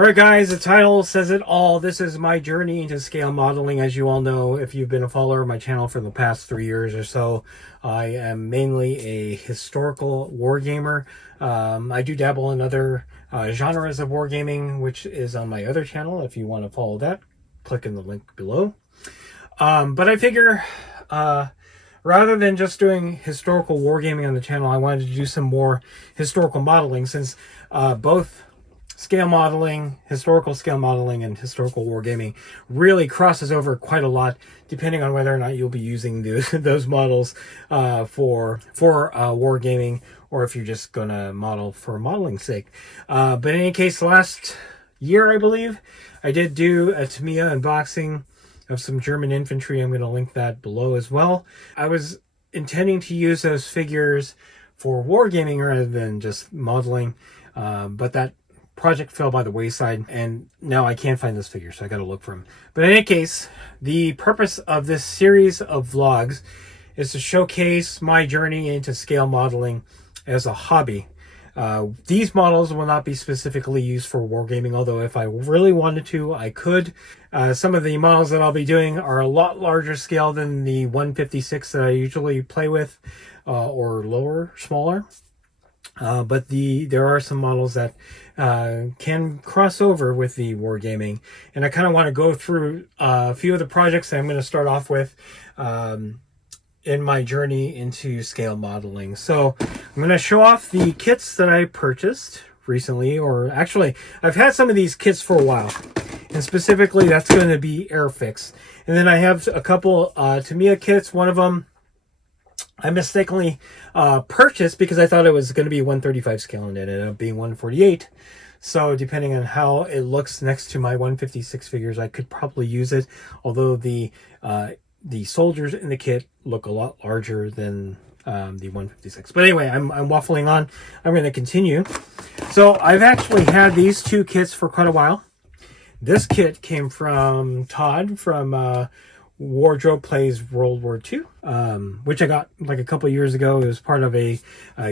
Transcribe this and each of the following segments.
Alright guys, the title says it all. This is my journey into scale modeling. As you all know, if you've been a follower of my channel for the past 3 years or so, I am mainly a historical wargamer. I do dabble in other genres of wargaming, which is on my other channel. If you want to follow that, click in the link below. But I figure rather than just doing historical wargaming on the channel, I wanted to do some more historical modeling, since both scale modeling, historical scale modeling, and historical wargaming really crosses over quite a lot, depending on whether or not you'll be using those models for wargaming, or if you're just gonna model for modeling's sake. But in any case, last year, I believe, I did do a Tamiya unboxing of some German infantry. I'm going to link that below as well. I was intending to use those figures for wargaming rather than just modeling, but that project fell by the wayside, and now I can't find those figures, so I got to look for them. But in any case, the purpose of this series of vlogs is to showcase my journey into scale modeling as a hobby. These models will not be specifically used for wargaming, although if I really wanted to, I could. Some of the models that I'll be doing are a lot larger scale than the 156 that I usually play with, or lower, smaller. But there are some models that can cross over with the wargaming, and I kind of want to go through a few of the projects that I'm going to start off with in my journey into scale modeling. So I'm going to show off the kits that I purchased recently, or actually I've had some of these kits for a while, and specifically that's going to be Airfix. And then I have a couple Tamiya kits. One of them I mistakenly purchased because I thought it was going to be 135 scale, and it ended up being 148. So depending on how it looks next to my 156 figures, I could probably use it, although the soldiers in the kit look a lot larger than the 156. But anyway, I'm waffling on. I'm going to continue. So I've actually had these two kits for quite a while. This kit came from Todd from Wardrobe Plays World War II, which I got like a couple years ago. It was part of a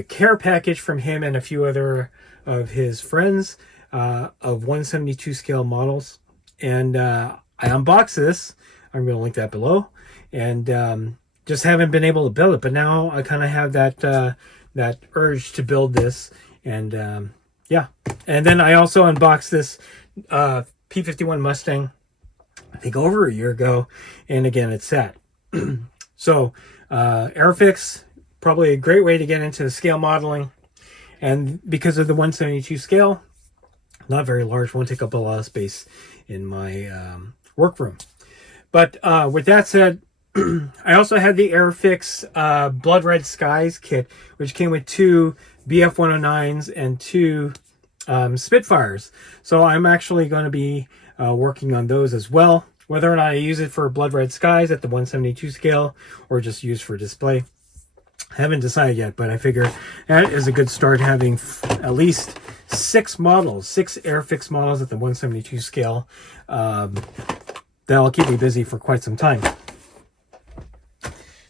care package from him and a few other of his friends of 172 scale models. And I unboxed this. I'm going to link that below. And just haven't been able to build it. But now I kind of have that urge to build this. And yeah. And then I also unboxed this P-51 Mustang, I think over a year ago, and again it's set. So Airfix, probably a great way to get into scale modeling, and because of the 172 scale, not very large, won't take up a lot of space in my workroom. But with that said, I also had the Airfix Blood Red Skies kit, which came with 2 BF-109s and 2 Spitfires. So I'm actually going to be working on those as well. Whether or not I use it for Blood Red Skies at the 172 scale or just use for display, I haven't decided yet, but I figure that is a good start, having at least 6 models, 6 Airfix models at the 172 scale. That'll keep me busy for quite some time.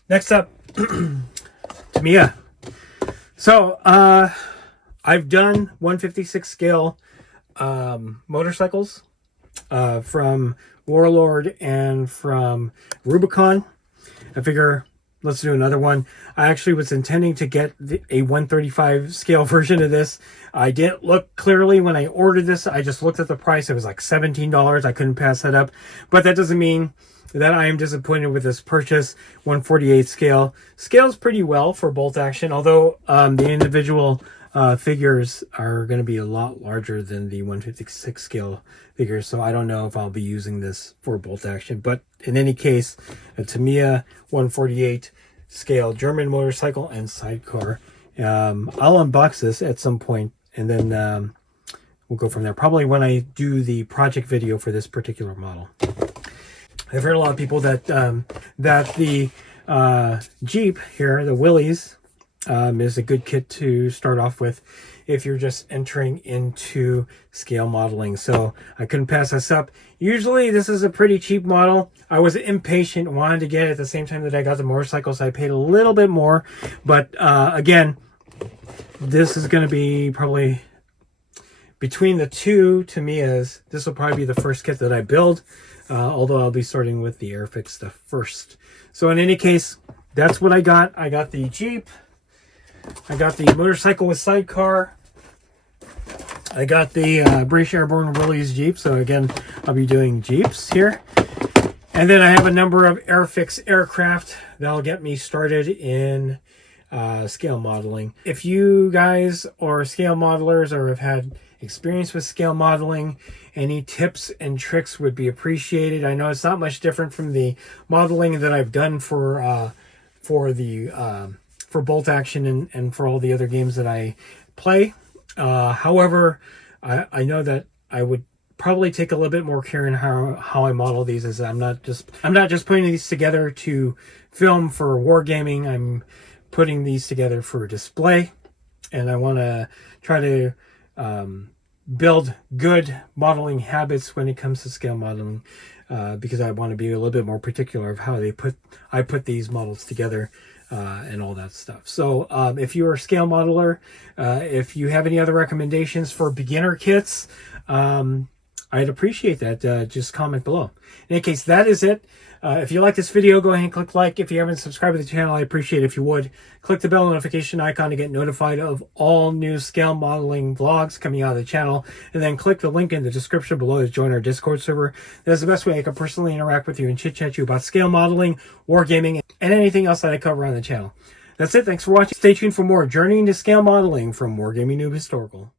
Next up, Tamiya. So I've done 156 scale motorcycles from Warlord and from Rubicon. I figure let's do another one. I actually was intending to get a 135 scale version of this. I didn't look clearly when I ordered this. I just looked at the price. It was like $17. I couldn't pass that up. But that doesn't mean that I am disappointed with this purchase. 148 scale. Scales pretty well for bolt action, although the individual figures are going to be a lot larger than the 156 scale figures, so I don't know if I'll be using this for bolt action. But in any case, a Tamiya 148 scale German motorcycle and sidecar. I'll unbox this at some point, and then we'll go from there, probably when I do the project video for this particular model. I've heard a lot of people that that the Jeep here, the Willys, is a good kit to start off with if you're just entering into scale modeling. So I couldn't pass this up. Usually this is a pretty cheap model. I was impatient, wanted to get it at the same time that I got the motorcycle, so I paid a little bit more. But again, this is going to be probably between the two, to me, is this will probably be the first kit that I build, although I'll be starting with the Airfix stuff first. So in any case, that's what I got. I got the Jeep. I got the motorcycle with sidecar. I got the British Airborne Willys Jeep. So again, I'll be doing Jeeps here. And then I have a number of Airfix aircraft that'll get me started in scale modeling. If you guys are scale modelers or have had experience with scale modeling, any tips and tricks would be appreciated. I know it's not much different from the modeling that I've done for bolt action and for all the other games that I play. However, I know that I would probably take a little bit more care in how I model these, as I'm not just putting these together to film for wargaming. I'm putting these together for display, and I want to try to build good modeling habits when it comes to scale modeling, because I want to be a little bit more particular of how I put these models together. And all that stuff. So if you're a scale modeler, if you have any other recommendations for beginner kits, I'd appreciate that. Just comment below. In any case, that is it. If you like this video, go ahead and click like. If you haven't subscribed to the channel, I appreciate it if you would. Click the bell notification icon to get notified of all new scale modeling vlogs coming out of the channel. And then click the link in the description below to join our Discord server. That's the best way I can personally interact with you and chit-chat you about scale modeling, wargaming, and anything else that I cover on the channel. That's it. Thanks for watching. Stay tuned for more Journey into Scale Modeling from Wargaming Noob Historical.